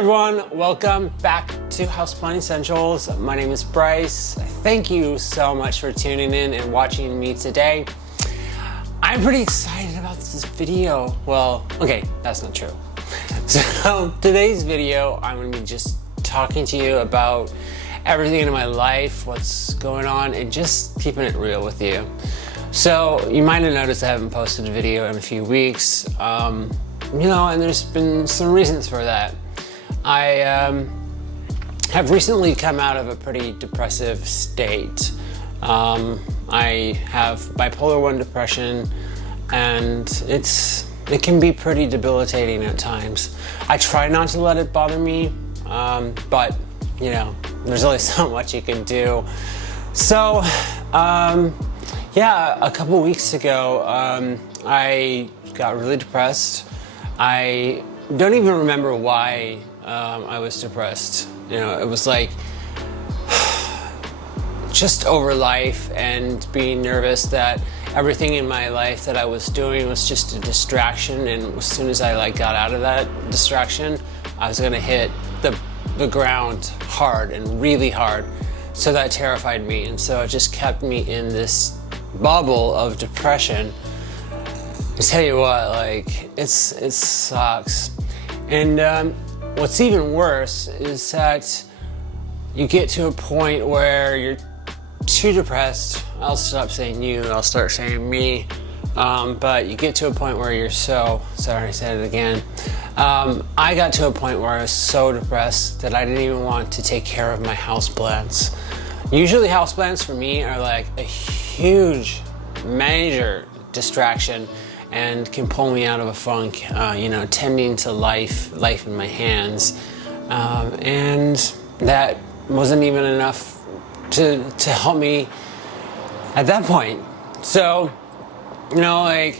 everyone, welcome back to Houseplant Essentials. My name is Brice. Thank you so much for tuning in and watching me today. I'm pretty excited about this video. Well, okay, that's not true. So today's video, I'm gonna be just talking to you about everything in my life, what's going on, and just keeping it real with you. So you might have noticed I haven't posted a video in a few weeks, and there's been some reasons for that. I have recently come out of a pretty depressive state. I have bipolar 1 depression, and it can be pretty debilitating at times. I try not to let it bother me, but there's only so much you can do. So yeah, a couple weeks ago, I got really depressed. I don't even remember why I was depressed. It was like just over life and being nervous that everything in my life that I was doing was just a distraction, and as soon as I got out of that distraction, I was gonna hit the ground hard and really hard. So that terrified me, and so it just kept me in this bubble of depression. I tell you what, it sucks. And what's even worse is that you get to a point where you're too depressed. I'll stop saying you, I'll start saying me. But you get to a point where you're so, sorry I said it again. I got to a point where I was so depressed that I didn't even want to take care of my houseplants. Usually houseplants for me are like a huge, major distraction and can pull me out of a funk, tending to life in my hands. And that wasn't even enough to help me at that point. So, the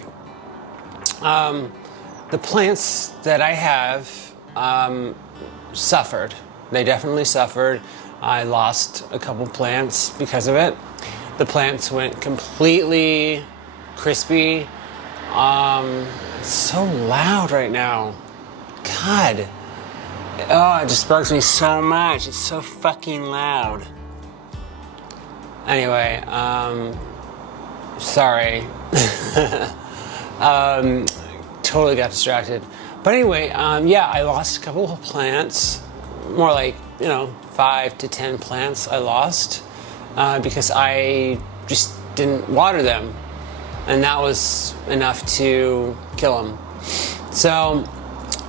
plants that I have suffered. They definitely suffered. I lost a couple plants because of it. The plants went completely crispy. It's so loud right now. God. Oh, it just bugs me so much. It's so fucking loud. Anyway, sorry. Totally got distracted. But anyway, yeah, I lost a couple of plants. More like, 5 to 10 plants I lost because I just didn't water them. And that was enough to kill them. So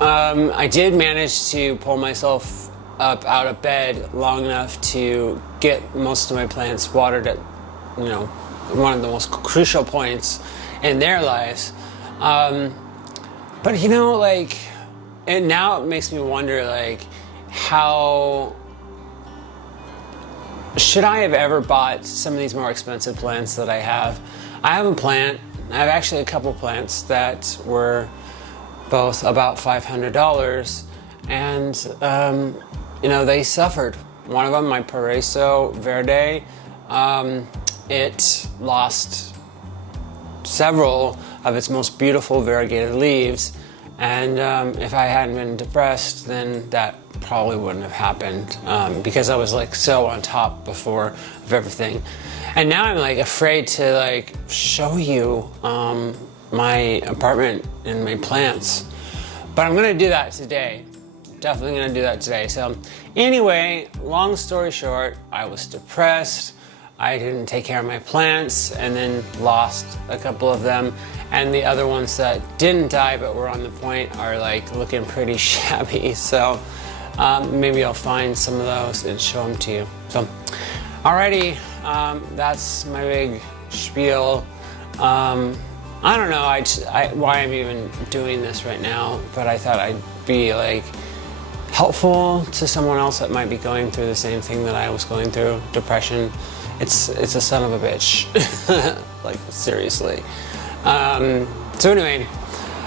I did manage to pull myself up out of bed long enough to get most of my plants watered at, one of the most crucial points in their lives. But and now it makes me wonder, how should I have ever bought some of these more expensive plants that I have? I have I have actually a couple plants that were both about $500, and they suffered. One of them, my Paraiso Verde, it lost several of its most beautiful variegated leaves, and if I hadn't been depressed, then that probably wouldn't have happened, because I was so on top before of everything. And now I'm afraid to show you my apartment and my plants, but I'm gonna do that today. Definitely gonna do that today. So anyway, long story short, I was depressed. I didn't take care of my plants and then lost a couple of them. And the other ones that didn't die but were on the point are looking pretty shabby. So maybe I'll find some of those and show them to you. So alrighty, that's my big spiel. I don't know why I'm even doing this right now, but I thought I'd be helpful to someone else that might be going through the same thing that I was going through, depression. It's a son of a bitch, seriously. So anyway,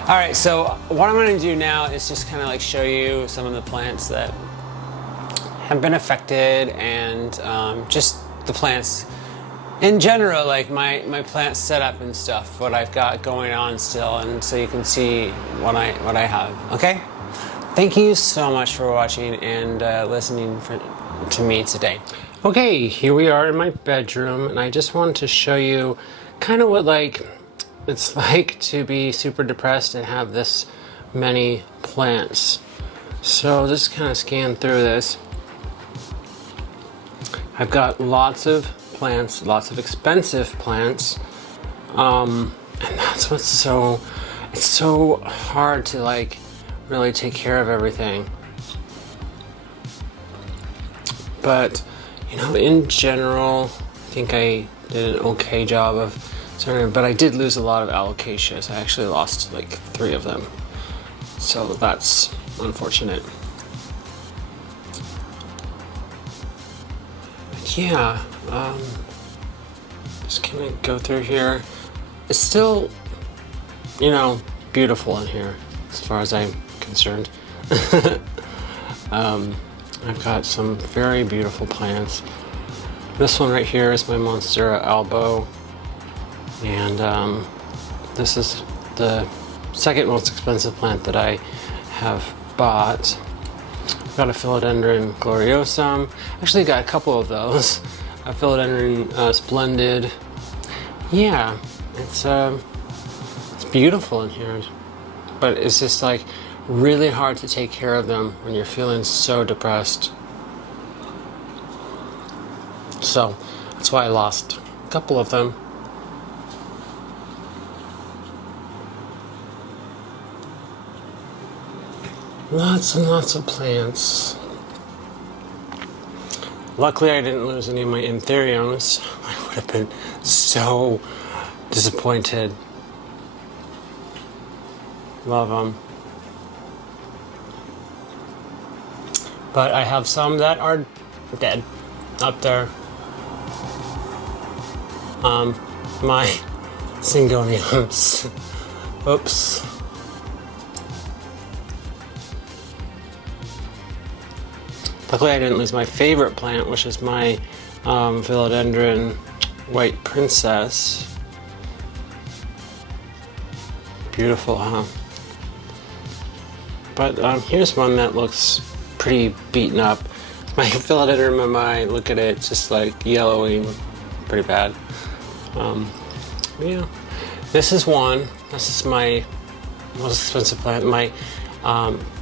all right, so what I'm gonna do now is just kind of show you some of the plants that have been affected, and just the plants in general, my plant setup and stuff, what I've got going on still, and so you can see what I have, okay? Thank you so much for watching and listening to me today. Okay, here we are in my bedroom, and I just wanted to show you kind of what it's like to be super depressed and have this many plants. So just kind of scan through this. I've got lots of plants, lots of expensive plants, and that's what's it's so hard to really take care of everything. But in general, I think I did an okay job of sorting, but I did lose a lot of alocasias. I actually lost 3 of them, so that's unfortunate. Yeah, just gonna go through here. It's still, beautiful in here as far as I'm concerned. I've got some very beautiful plants. This one right here is my Monstera albo, and this is the second most expensive plant that I have bought. I've got a Philodendron gloriosum. Actually got a couple of those. A Philodendron splendid. Yeah, it's beautiful in here, but it's just really hard to take care of them when you're feeling so depressed. So that's why I lost a couple of them. Lots and lots of plants. Luckily I didn't lose any of my anthuriums. I would have been so disappointed. Love them. But I have some that are dead up there. My syngoniums. Oops. Luckily I didn't lose my favorite plant, which is my Philodendron White Princess. Beautiful, huh? But here's one that looks pretty beaten up. My Philodendron, look at it, just yellowing pretty bad. Yeah, this is one. This is my most expensive plant, my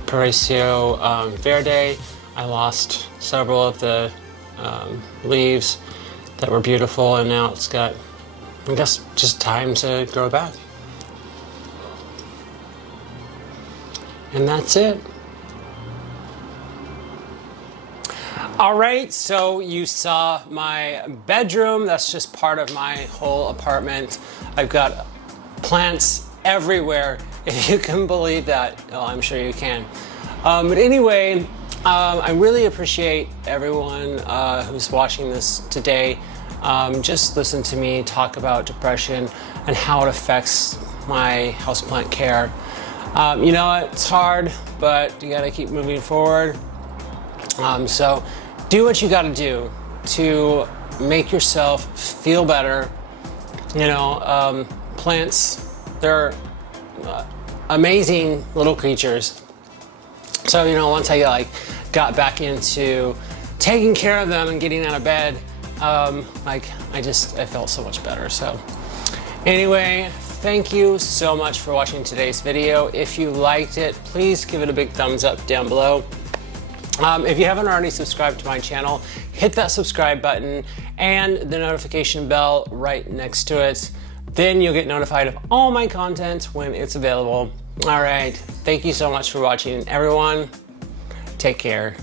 Paraíso Verde. I lost several of the leaves that were beautiful, and now it's got, I guess, just time to grow back. And that's it. All right, so you saw my bedroom. That's just part of my whole apartment. I've got plants everywhere, if you can believe that. Oh, I'm sure you can. But anyway, I really appreciate everyone who's watching this today. Just listen to me talk about depression and how it affects my houseplant care. It's hard, but you gotta keep moving forward. So do what you gotta do to make yourself feel better. Plants, they're amazing little creatures. So, once I got back into taking care of them and getting out of bed, I felt so much better. So anyway, thank you so much for watching today's video. If you liked it, please give it a big thumbs up down below. If you haven't already subscribed to my channel, hit that subscribe button and the notification bell right next to it. Then you'll get notified of all my content when it's available. All right, thank you so much for watching, everyone. Take care.